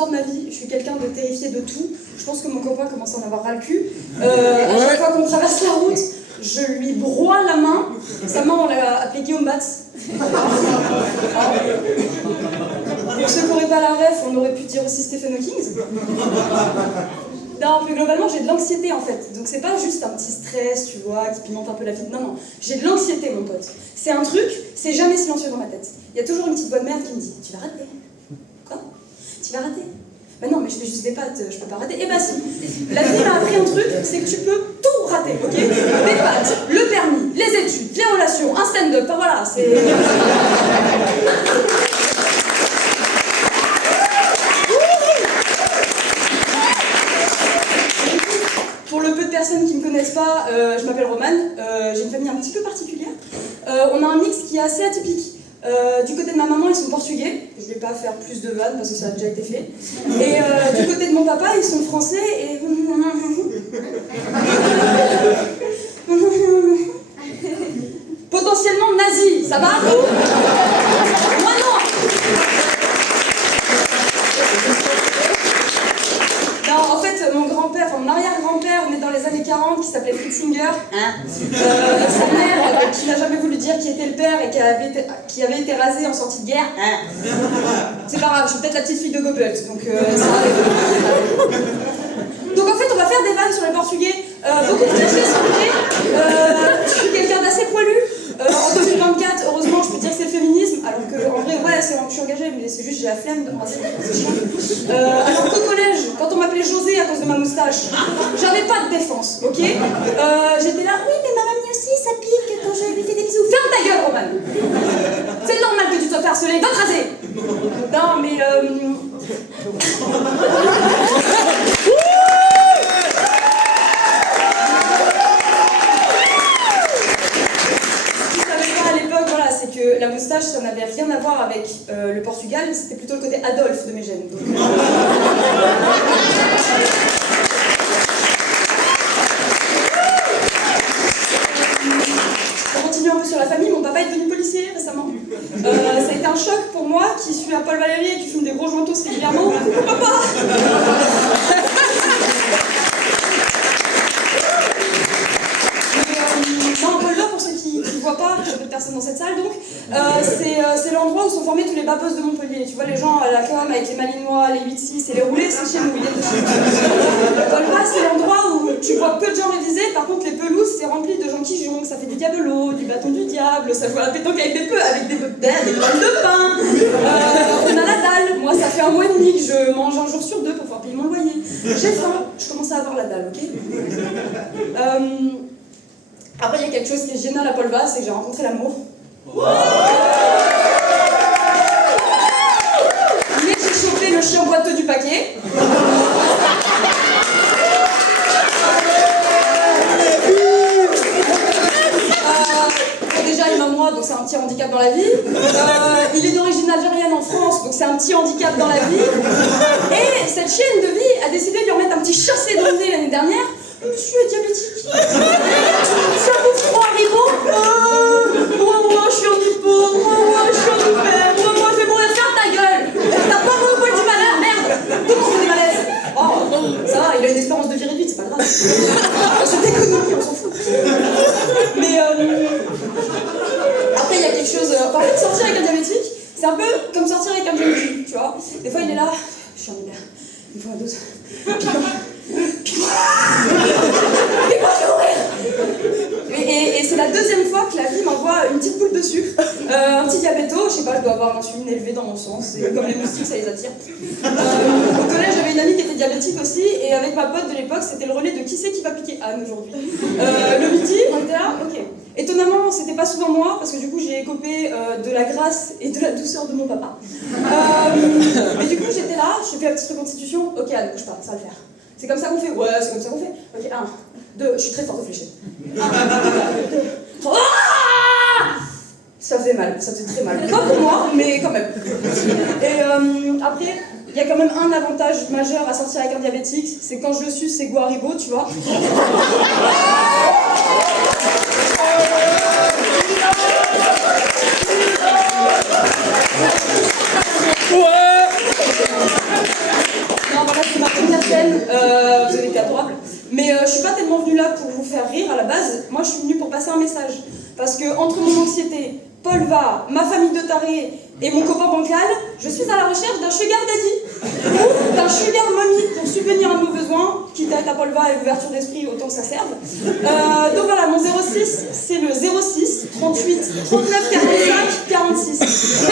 l'histoire de ma vie, je suis quelqu'un de terrifié de tout. Je pense que mon copain commence à en avoir ras le cul. À chaque fois qu'on traverse la route, je lui broie la main. Sa main, on l'a appelée Guillaume Batz. Pour ceux qui n'auraient pas la ref, on aurait pu dire aussi Stephen Hawking. Non, plus globalement, j'ai de l'anxiété en fait. Donc c'est pas juste un petit stress, tu vois, qui pimente un peu la vie. Non, non, j'ai de l'anxiété, mon pote. C'est un truc, c'est jamais silencieux dans ma tête. Il y a toujours une petite voix de merde qui me dit « Tu vas rater. » Quoi ? Tu vas rater. Bah non, mais je fais juste des pâtes, je peux pas rater. Eh bah si. La vie m'a appris un truc, c'est que tu peux tout rater, ok ? Des pâtes, le permis, les études, les relations, un stand-up, enfin voilà, c'est... Pour le peu de personnes qui ne me connaissent pas, je m'appelle Romane, j'ai une famille un petit peu particulière. On a un mix qui est assez atypique. Du côté de ma maman, ils sont portugais. Je ne vais pas faire plus de vannes parce que ça a déjà été fait. Et du côté de mon papa, ils sont français et... potentiellement nazis, ça va ? Moi non. Non, en fait, mon grand-père, enfin mon arrière-grand-père, on est dans les années 40, qui s'appelait Fritz Singer. Sa mère, qui n'a jamais voulu dire qui était le père et qui avait été rasé en sortie de guerre. C'est pas grave, je suis peut-être la petite fille de Goebbels, donc ça arrive. Donc en fait, on va faire des vannes sur les Portugais. Beaucoup de clichés sont faits. Je suis quelqu'un d'assez poilu. En 2024, heureusement, je peux dire que c'est le féminisme, alors qu'en vrai, ouais, je suis engagée, mais c'est juste j'ai la flemme de me raser. Alors qu'au collège, quand on m'appelait José à cause de ma moustache, j'avais pas de défense, ok ? J'étais là, oui, mais ma mamie aussi, ça pique quand je lui fais des bisous. Ferme ta gueule, Romane ! C'est normal que tu sois harcelée, va te raser ! Non, mais... c'est que la moustache, ça n'avait rien à voir avec le Portugal, c'était plutôt le côté Adolphe de mes gènes. Donc... On continue un peu sur la famille, mon papa est devenu policier récemment. Ça a été un choc pour moi, qui suis à Paul Valéry et qui fume des gros jointos régulièrement. Papa! Pas, j'ai peu de personnes dans cette salle donc, c'est l'endroit où sont formés tous les babos de Montpellier. Tu vois, les gens à la com avec les malinois, les 8-6 et les roulés, c'est chez nous. Golba, c'est l'endroit où tu vois peu de gens réviser, par contre les pelouses, c'est rempli de gens qui jonglent, ça fait du diabolo, du bâton du diable, ça joue à la pétanque avec des bœufs, avec des pommes de pain. On a la dalle, moi ça fait 1 mois et demi que je mange un jour sur 2 pour pouvoir payer mon loyer. J'ai faim, je commence à avoir la dalle, ok ? Après, il y a quelque chose qui est génial à Paul Valle, c'est que j'ai rencontré l'amour. Mais j'ai chopé le chien boiteux du paquet. Déjà, il m'a moi, donc c'est un petit handicap dans la vie. Il est d'origine algérienne en France, donc c'est un petit handicap dans la vie. Et cette chienne de vie a décidé de lui remettre un petit chassé dans le nez l'année dernière. Monsieur est diabétique. Ça bouffe 3 haricots. Moi, je suis en hypo. Moi, je suis en hyper. Moi, je vais mourir. Ferme ta gueule. T'as pas mon poil du malheur, merde. Tout le monde fait des malaises. Oh, ça va, il a une espérance de vie réduite, c'est pas grave. C'est d'économie, on s'en fout. Mais après, il y a quelque chose. En fait, sortir avec un diabétique, c'est un peu comme sortir avec un diabétique, tu vois. Des fois, il est là. Je suis en hiver. Il me faut la dose. Et c'est la deuxième fois que la vie m'envoie une petite boule de sucre, un petit diabéto, je sais pas, je dois avoir l'insuline élevée dans mon sang, c'est comme les moustiques, ça les attire. Au collège, j'avais une amie qui était diabétique aussi, et avec ma pote de l'époque, c'était le relais de qui c'est qui va piquer Anne aujourd'hui. Le midi, on était là, ok. Étonnamment, c'était pas souvent moi, parce que du coup, j'ai écopé de la grâce et de la douceur de mon papa. Mais du coup, j'étais là, je fais la petite reconstitution, ok Anne, bouge pas, ça va le faire. C'est comme ça qu'on fait? Ouais, c'est comme ça qu'on fait. Ok, 1, 2, je suis très forte au fléché. 1, 2, 3. Ça faisait mal, ça faisait très mal. Pas pour moi, mais quand même. Et après, il y a quand même un avantage majeur à sortir avec un diabétique, c'est quand je le suce, c'est goût Haribo, tu vois. faire rire, à la base, moi je suis venue pour passer un message. Parce que entre mon anxiété, Paul va, ma famille de tarés et mon copain bancal, je suis à la recherche d'un sugar daddy ou d'un sugar mommy pour subvenir à nos besoins, quitte à être à Paul va et l'ouverture d'esprit, autant que ça serve. Donc voilà, mon 06, c'est le 06 38 39 45 46.